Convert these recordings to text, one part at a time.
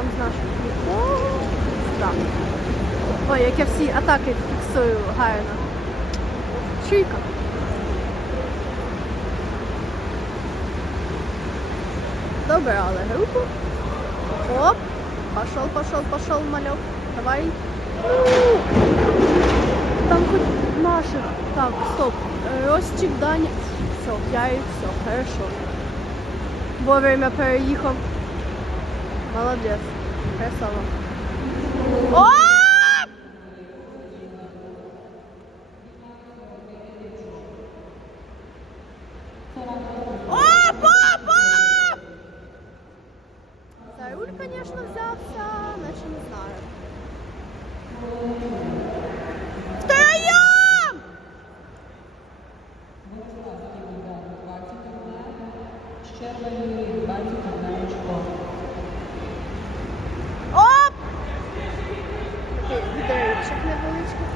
там з. Да. Ой, як я всі атаки фіксую гарно. Чуйка. Добрали групу. Оп. Пошел, пошел, пошел, малек. Давай. Там хоть наших. Так, стоп. Ростик, Даня. Все, я и все, хорошо. Вовремя переїхав. Молодець. Красава. О! Оп, оп, оп! За руль, конечно, взявся, наче не знаю. Втроєм! Оп! Такий відривчик невеличкий.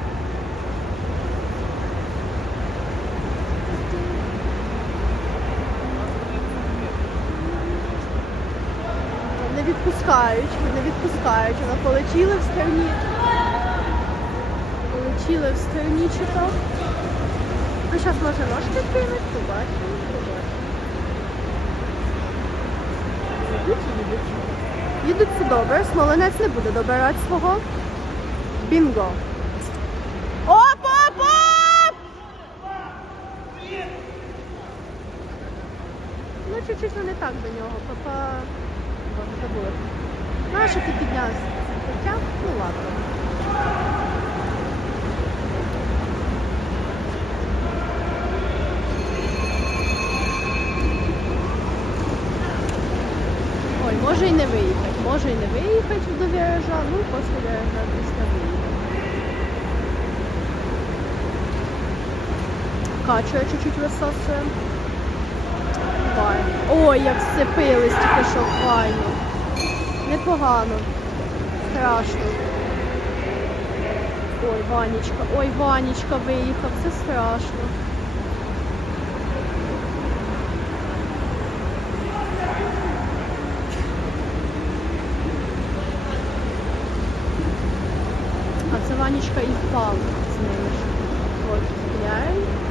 Не відпускають, не відпускають. Вона полетіли в стерні. Полетіли в стерні чи то. Ну, зараз може ножки кинуть, побачимо. Їдуть, їдуть. Їдуть все добре, смоленець не буде добирати свого. Бінго. Оп, оп, оп! Ну, чуть-чуть ну, не так до нього. Папа. Боже, забула. Знаєш, що ти піднявся? Хоча, ну ладно. Ой, може і не виїхати. Може і не виїхати до віража, ну після віража десь не виїхати. Качує чуть-чуть висосує. Ой, як сцепились тільки що файно. Непогано. Страшно. Ой, Ванечка, ой, Ванечка виїхав, це страшно. А це Ванечка і впав з ними. От, зупиняємо.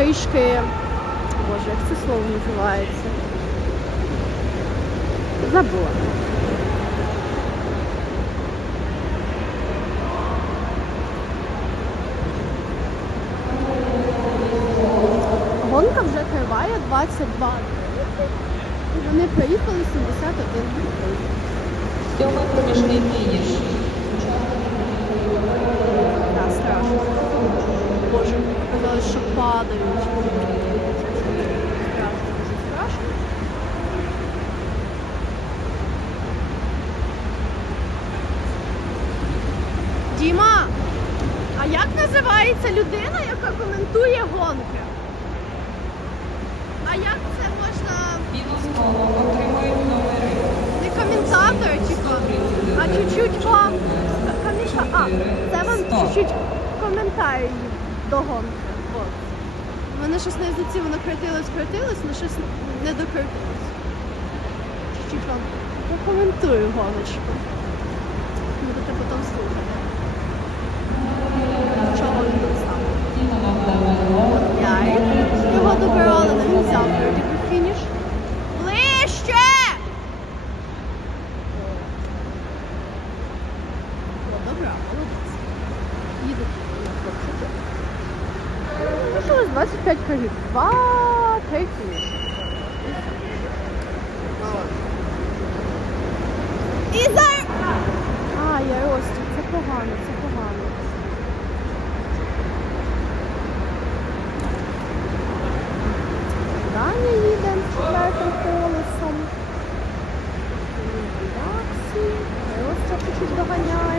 Трішки. Боже, як це слово називається? Забула. Гонка вже триває 22 і вони проїхали 71 км. Сьомий проміжний фініш. Так, страшно. Боже, казалось, що падають. Діма, а як називається людина, яка коментує гонки? А як це можна Мінус коло отримують номери. не коментатор, типа, а чуть-чуть по комента... А, це вам Стоп. чуть-чуть коментарі до гонки. От. Воно щось на язиці воно крутилось, крутилось, але щось не докрутилось. Чуть-чуть покоментую гоночку. Будете потім слухати. Чого він написав? Я його добирала, але він взяв 5 кредит. 2, 3 І за... А, я острів, це погано, це погано. Далі їдемо з четвертим колесом. це Аерострів чуть доганяє.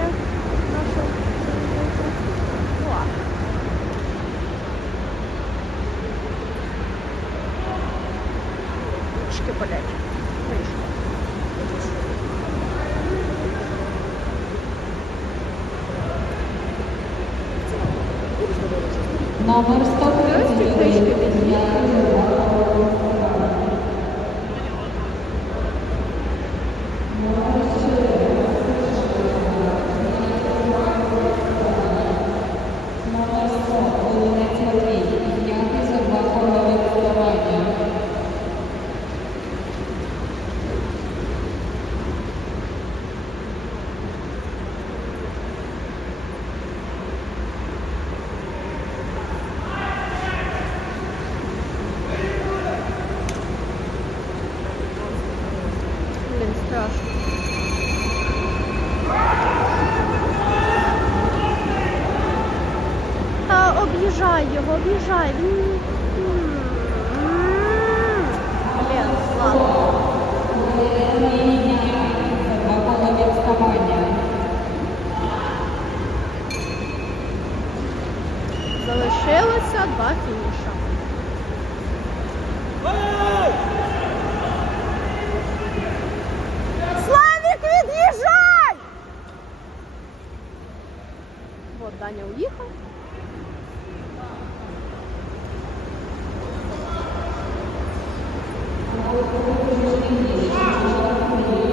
Трішки болять. Трішки. Номер 131. Номер 100. Волинець Матвій. П'ятий за два кола відставання. 我我我我我我我我我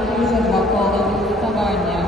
рахує за два кола виховання.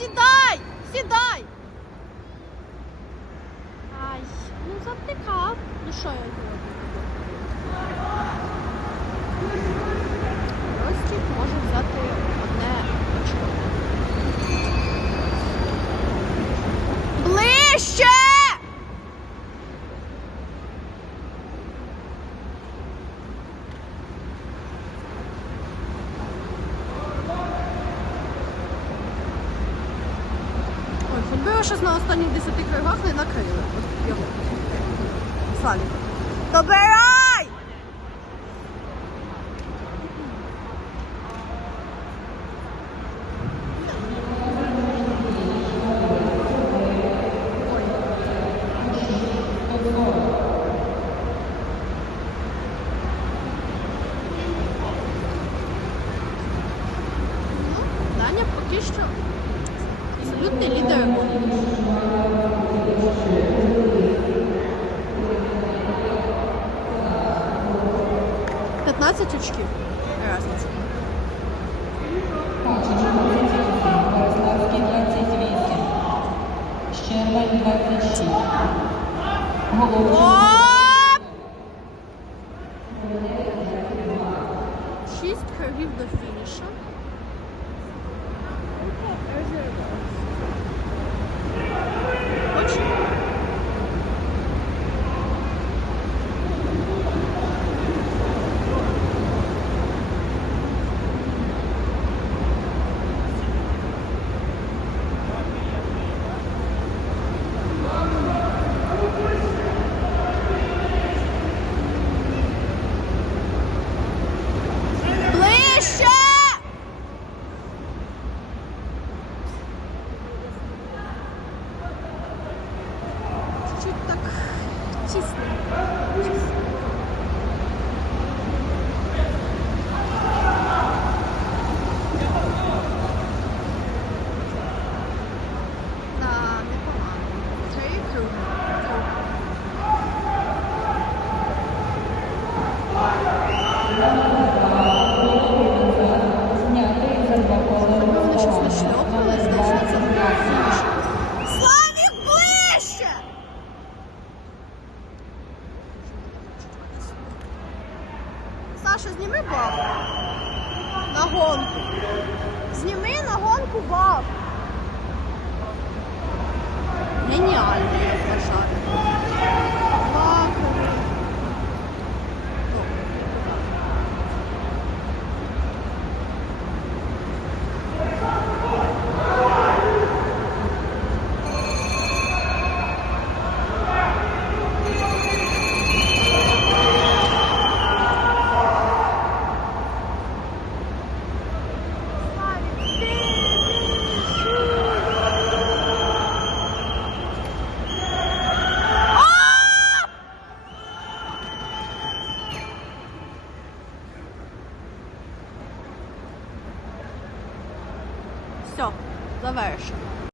Сідай! Сідай! Ай, ну завтикав. Ну що я зроблю? Ростік може взяти одне очко. Би його щось на останніх 10 кругах не накрили. Його. Славі. Добирай! Ну, Даня поки що абсолютний гонки. П'ятнадцять очків. Разниця. Бориславський 28. Щербань 26. Головчук Thank you.